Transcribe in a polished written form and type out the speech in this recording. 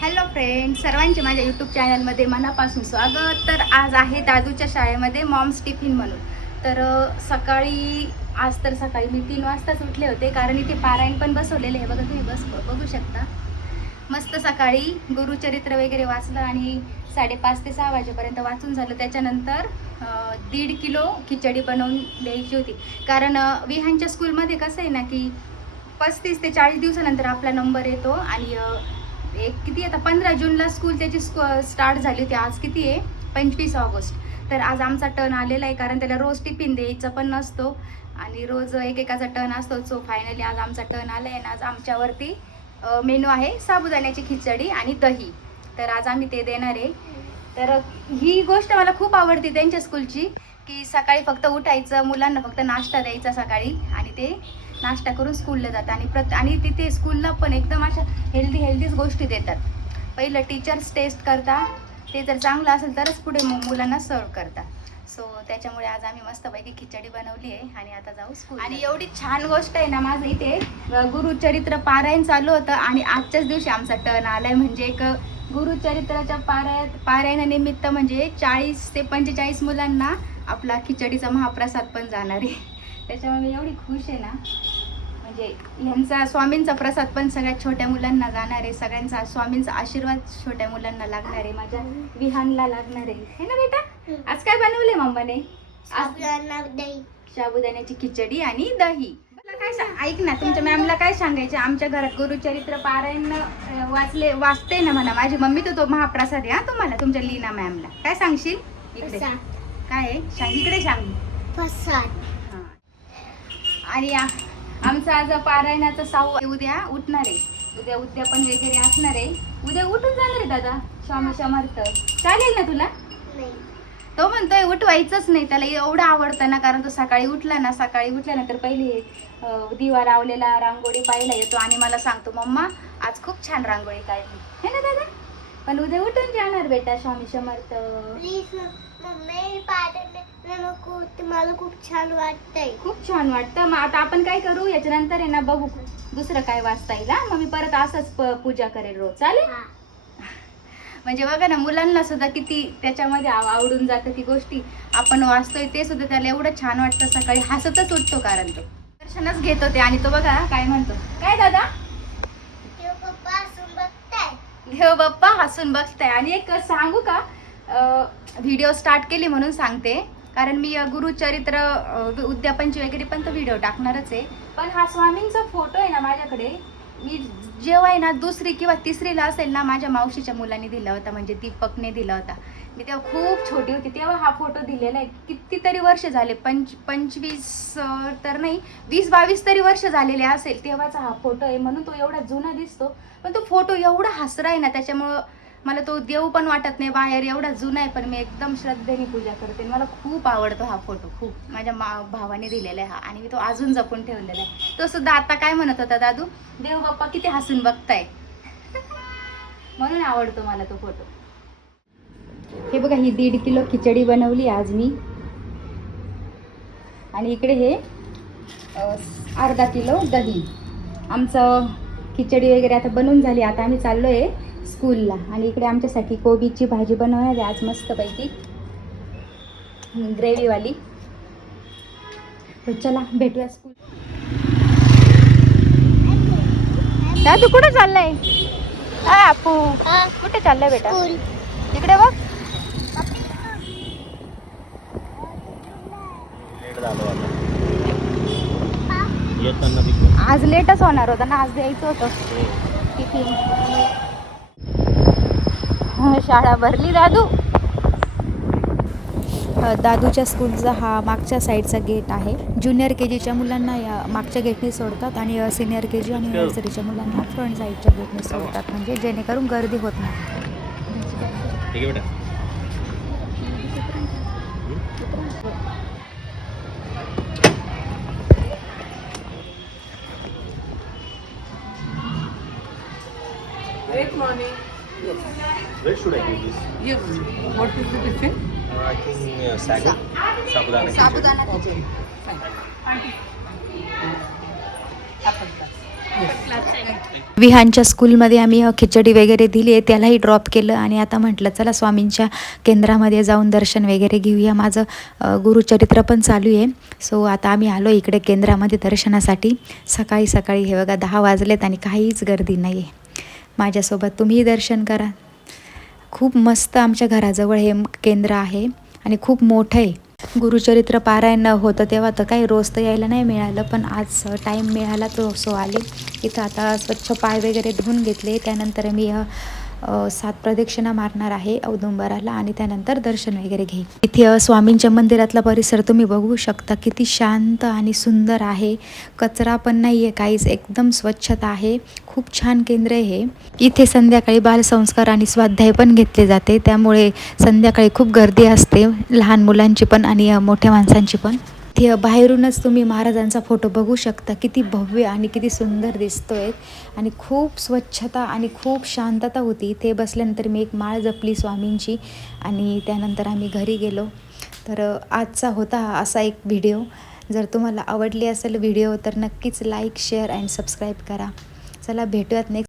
Hello friends, सर्वांचे माझ्या YouTube चॅनलमध्ये मनापासून स्वागत. तर आज आहे दादूच्या शाळेमध्ये मॉम्स टिफिन म्हणून. तर सकाळी मी 3 वाजताच उठले होते, कारण इथे पारायण पण बसवलेले आहे. बघा तुम्ही बघू शकता. मस्त सकाळी गुरुचरित्र वगैरे वाचलं आणि 5:30 ते 6 वाजेपर्यंत वाचून झालं. त्याच्यानंतर 1.5 किलो खिचडी बनवून द्यायची होती, कारण विहानच्या स्कूलमध्ये कसं आहे ना की 35 ते 40 दिवसानंतर आपला नंबर येतो. आणि किती आता 15 जूनला स्कूल त्याची स्टार्ट झाली होती. आज किती आहे? 25 ऑगस्ट. तर आज आमचा टर्न आलेला आहे, कारण त्याला रोज टिफिन द्यायचा पण नसतो आणि रोज एकेकाचा टर्न असतो. सो फायनली आज आमचा टर्न आला आहे. आणि आज आमच्यावरती मेनू आहे साबुदाण्याची खिचडी आणि दही. तर आज आम्ही ते देणार आहे. तर ही गोष्ट मला खूप आवडते त्यांच्या स्कूलची, की सकाळी फक्त उठायचं, मुलांना फक्त नाश्ता द्यायचा सकाळी आणि ते नाश्ता करून स्कूलला जातात. आणि तिथे स्कूलला पण एकदम अशा हेल्दीच गोष्टी देतात. पहिलं टीचर्स टेस्ट करतात, ते जर चांगलं असेल तरच पुढे मुलांना सर्व करतात. सो त्याच्यामुळे आज आम्ही मस्तपैकी खिचडी बनवली आहे आणि आता जाऊ स्कूल. आणि एवढी छान गोष्ट आहे ना, माझं इथे गुरुचरित्र पारायण चालू होतं आणि आजच्याच दिवशी आमचा टर्न आलाय. म्हणजे एक गुरुचरित्राच्या पारायणानिमित्त म्हणजे 40 ते 45 मुलांना आपला खिचडीचा महाप्रसाद पण जाणार आहे. त्याच्यामुळे मी एवढी खुश आहे ना. म्हणजे ह्यांचा स्वामींचा प्रसाद पण सगळ्या छोट्या मुलांना जाणार आहे. सगळ्यांचा स्वामींचा आशीर्वाद छोट्या मुलांना लागणार आहे, माझ्या विहानला लागणार आहे ना बेटा. आज काय बनवले मम्माने? साबुदाण्याची खिचडी आणि दही. ऐक ना, तुमच्या मॅमला काय सांगायचं? आमच्या घरात गुरुचरित्र पारायण वाचते ना म्हणा माझी मम्मी. तो महाप्रसाद आहे तुम्हाला, तुमच्या लीना मॅमला. काय सांगशील? इकडे काय आहे सांग, इकडे सांग. प्रसाद. आणि आमचा आज पारायणाचा 6 उद्या उठणार आहे. उद्या उद्यापन वगैरे असणार आहे. उद्या उठून जाणार आहे दादा. स्वामी समर्थ. चालेल ना तुला? तो म्हणतोय उठवायचंच नाही, त्याला एवढं आवडतं ना, कारण तो सकाळी उठल्यानंतर पहिले दिवा लावलेला रांगोळी पाहायला येतो आणि मला सांगतो मम्मा आज खूप छान रांगोळी काढली है ना दादा. पण उद्या उठून जाणार बेटा स्वामी समर्थ. मला खूप छान वाटतंय. खूप छान वाटतं. मग आता आपण काय करू, याच्यानंतर आहे ना बघू दुसरं काय वाचता येईल. मग मी परत असंच पूजा करेल रोज. चालेल? म्हणजे बघा ना, मुलांना सुद्धा किती त्याच्यामध्ये आवडून जातं ती गोष्टी आपण वाचतोय, ते सुद्धा त्याला एवढं छान वाटतं. सकाळी हसतच उठतो, कारण तो दर्शनच घेत होते. आणि तो बघा काय म्हणतो. काय दादा? देव बाप्पा हसून बघताय. आणि एक सांगू का, व्हिडिओ स्टार्ट केली म्हणून सांगते, कारण मी गुरुचरित्र उद्यापनची वगैरे पण तो व्हिडिओ टाकणारच आहे. पण हा स्वामींचा फोटो आहे ना माझ्याकडे, मी जेव्हा आहे ना 2री किंवा 3रीला असेल ना, माझ्या मावशीच्या मुलांनी दिला होता, म्हणजे दीपकने दिला होता. मी तेव्हा खूप छोटी होती, तेव्हा हा फोटो दिलेला आहे. कितीतरी वर्ष झाले, 25 तर नाही, 20-22 तरी वर्ष झालेले असेल तेव्हाचा हा फोटो आहे. म्हणून तो एवढा जुना दिसतो. पण तो फोटो एवढा हसरा आहे ना, त्याच्यामुळं मला तो देव पण वाटत नाही बाहेर, एवढा जुना आहे. पण मी एकदम श्रद्धेने पूजा करते. मला खूप आवडतो हा फोटो, खूप. माझ्या भावाने दिलेला आहे हा, आणि मी तो अजून जपून ठेवलेला आहे. तो सुद्धा आता काय म्हणत होता, दादू देव बाप्पा किती हसून बघताय. म्हणून आवडतो मला तो फोटो. हे बघा, ही 1.5 किलो खिचडी बनवली आज मी. आणि इकडे हे अर्धा किलो दही. आमचं खिचडी वगैरे आता बनवून झाली. आता आम्ही चाललो आहे स्कूलला. आणि इकडे आमच्यासाठी कोबीची भाजी बनवणार आहे आज मस्तपैकी, ग्रेव्हीवाली. तर चला भेटूया स्कूल. दादू कुठे चाललाय? आपू कुठे चाललाय बेटा? इकडे बघ. आज लेटच होणार होता ना, आज द्यायचं होतं टिफिन. शाळा भरली दादू. दादूच्या स्कूलचा हा मागच्या साईडचा गेट आहे. ज्युनियर KGच्या मुलांना या मागच्या गेटने सोडतात आणि सिनियर KG आणि नर्सरीच्या मुलांना फ्रंट साईडच्या गेटने सोडतात, म्हणजे जेणेकरून गर्दी होत नाही. Great morning. Yes. Where should I give this? Yes. What is the tiffin? I think sagu, sabudana. Sabudana khichdi. Fine. Auntie. Apple plus. विहानच्या स्कूलमध्ये आम्ही खिचडी वगैरे दिली आहे, त्यालाही ड्रॉप केलं आणि आता म्हटलं चला स्वामींच्या केंद्रामध्ये जाऊन दर्शन वगैरे घेऊया. माझं गुरुचरित्र पण चालू आहे. सो आता आम्ही आलो इकडे केंद्रामध्ये दर्शनासाठी. सकाळी सकाळी हे बघा 10 वाजलेत आणि काहीच गर्दी नाही आहे. माझ्यासोबत तुम्हीही दर्शन करा. खूप मस्त आमच्या घराजवळ हे केंद्र आहे आणि खूप मोठं आहे. गुरुचरित्र पारायण होतं तेव्हा तर काही रोज तर यायला नाही मिळालं, पण आज टाईम मिळाला तो सो आले. इथं आता स्वच्छ पाय वगैरे धुवून घेतले. त्यानंतर मी 7 प्रदक्षिणा मारणार आहे औदुंबराला आणि त्यानंतर दर्शन वगैरे घेईन. इथे स्वामींच्या मंदिरातला परिसर तुम्ही बघू शकता, किती शांत आणि सुंदर आहे. कचरा पण नाही आहे काहीच, एकदम स्वच्छता आहे. खूप छान केंद्र आहे हे. इथे संध्याकाळी बालसंस्कार आणि स्वाध्याय पण घेतले जाते, त्यामुळे संध्याकाळी खूप गर्दी असते, लहान मुलांची पण आणि मोठ्या माणसांची पण. इथे बाहेरूनच तुम्ही महाराजांचा फोटो बघू शकता, किती भव्य आणि किती सुंदर दिसतोय आणि खूप स्वच्छता आणि खूप शांतता होती. इथे बसल्यानंतर मी एक माळ जपली स्वामींची आणि त्यानंतर आम्ही घरी गेलो. तर आजचा होता असा एक व्हिडिओ. जर तुम्हाला आवडली असेल व्हिडिओ तर नक्कीच लाईक, शेअर अँड सबस्क्राईब करा. चला भेटूयात नेक्स्ट